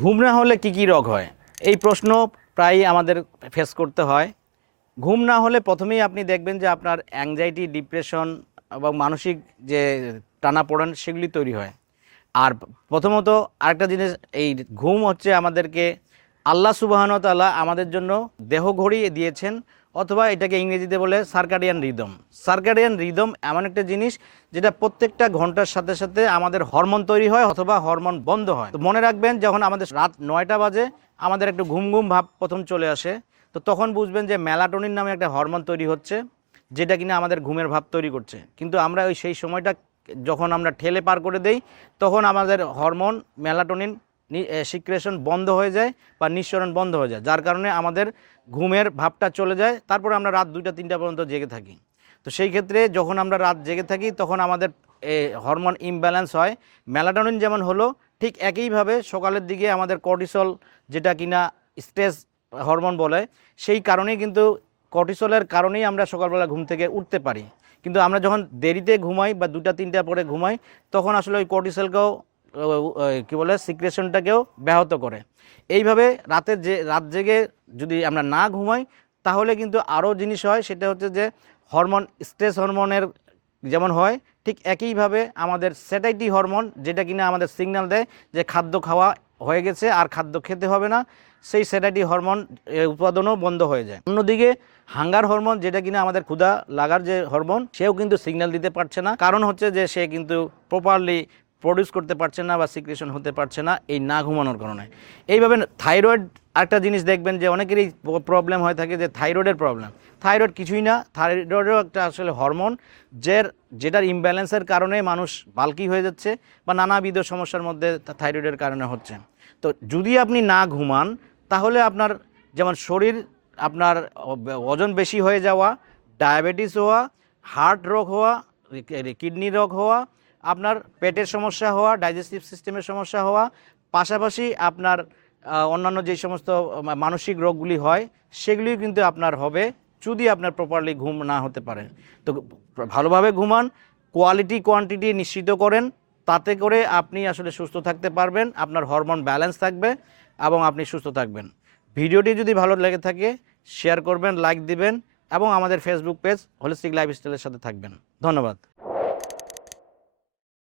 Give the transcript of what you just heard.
ঘুম না হলে কি রোগ হয়, এই প্রশ্ন প্রায়ই আমাদের ফেস করতে হয়। ঘুম না হলে প্রথমেই আপনি দেখবেন যে আপনার অ্যাংজাইটি, ডিপ্রেশন এবং মানসিক যে টানাপোড়েন সেগুলি তৈরি হয়। আর প্রথমত আরেকটা জিনিস, এই ঘুম হচ্ছে আমাদেরকে আল্লাহ সুবহানাহু ওয়া তাআলা আমাদের জন্য দেহ ঘড়ি দিয়েছেন, অথবা এটাকে ইংরেজিতে বলে সার্কাডিয়ান রিদম। সার্কাডিয়ান রিদম এমন একটা জিনিস যেটা প্রত্যেকটা ঘন্টার সাথে সাথে আমাদের হরমোন তৈরি হয় অথবা হরমোন বন্ধ হয়। তো মনে রাখবেন, যখন আমাদের রাত 9টা বাজে আমাদের একটু ঘুম ঘুম ভাব প্রথম চলে আসে, তো তখন বুঝবেন যে মেলাটোনিন নামে একটা হরমোন তৈরি হচ্ছে, যেটা কিনা আমাদের ঘুমের ভাব তৈরি করছে। কিন্তু আমরা ওই সেই সময়টা যখন আমরা ঠেলে পার করে দেই, তখন আমাদের হরমোন মেলাটোনিন সিক্রেশন বন্ধ হয়ে যায় বা নিঃসরণ বন্ধ হয়ে যায়, যার কারণে আমাদের ঘুমের ভাবটা চলে যায়। তারপরে আমরা রাত 2টা 3টা পর্যন্ত জেগে থাকি। তো সেই ক্ষেত্রে যখন আমরা রাত জেগে থাকি তখন আমাদের হরমোন ইমব্যালেন্স হয়। মেলাটোনিন যেমন হলো, ঠিক একইভাবে সকালের দিকে আমাদের কর্টিসল, যেটা কিনা স্ট্রেস হরমোন বলে, সেই কারণেই কিন্তু কর্টিসলের কারণেই আমরা সকালবেলা ঘুম থেকে উঠতে পারি। কিন্তু আমরা যখন দেরিতে ঘুমাই বা 2টা 3টা পরে ঘুমাই, তখন আসলে ওই কর্টিসলকেও কী বলে সিক্রেশনটাকেও ব্যাহত করে। এইভাবে রাত জেগে যদি আমরা না ঘুমাই, তাহলে কিন্তু আরও জিনিস হয়। সেটা হচ্ছে যে হরমোন, স্ট্রেস হরমোনের যেমন হয়, ঠিক একইভাবে আমাদের স্যাটাইটি হরমোন, যেটা কিনা আমাদের সিগন্যাল দেয় যে খাদ্য খাওয়া হয়ে গেছে আর খাদ্য খেতে হবে না, সেই স্যাটাইটি হরমোন উৎপাদনও বন্ধ হয়ে যায়। অন্যদিকে হাঙ্গার হরমোন, যেটা কিনা আমাদের ক্ষুধা লাগার যে হরমোন, সেও কিন্তু সিগন্যাল দিতে পারছে না। কারণ হচ্ছে যে সে কিন্তু প্রপারলি প্রডিউস করতে পারছে না বা সিক্রেশন হতে পারছে না এই না ঘুমানোর কারণে। এইভাবে থাইরয়েড একটা জিনিস দেখবেন যে অনেকেরই প্রবলেম হয়ে থাকে, যে থাইরয়েডের প্রবলেম। থাইরয়েড কিছুই না, থাইরয়েডও একটা আসলে হরমোন, যেটার ইমব্যালেন্সের কারণে মানুষ বাল্কি হয়ে যাচ্ছে বা নানাবিধ সমস্যার মধ্যে থাইরয়েডের কারণে হচ্ছে। তো যদি আপনি না ঘুমান, তাহলে আপনার যেমন শরীর, আপনার ওজন বেশি হয়ে যাওয়া, ডায়াবেটিস হওয়া, হার্ট রোগ হওয়া, কিডনি রোগ হওয়া, আপনার পেটের সমস্যা হওয়া, ডাইজেস্টিভ সিস্টেমের সমস্যা হওয়া, পাশাপাশি আপনার অন্যান্য যে সমস্ত মানসিক রোগগুলি হয়, সেগুলিও কিন্তু আপনার হবে যদি আপনার প্রপারলি ঘুম না হতে পারে। তো ভালোভাবে ঘুমান, কোয়ালিটি কোয়ান্টিটি নিশ্চিত করেন, তাতে করে আপনি আসলে সুস্থ থাকতে পারবেন, আপনার হরমোন ব্যালেন্স থাকবে এবং আপনি সুস্থ থাকবেন। ভিডিওটি যদি ভালো লেগে থাকে শেয়ার করবেন, লাইক দিবেন এবং আমাদের ফেসবুক পেজ হোলিস্টিক লাইফস্টাইলের সাথে থাকবেন। ধন্যবাদ।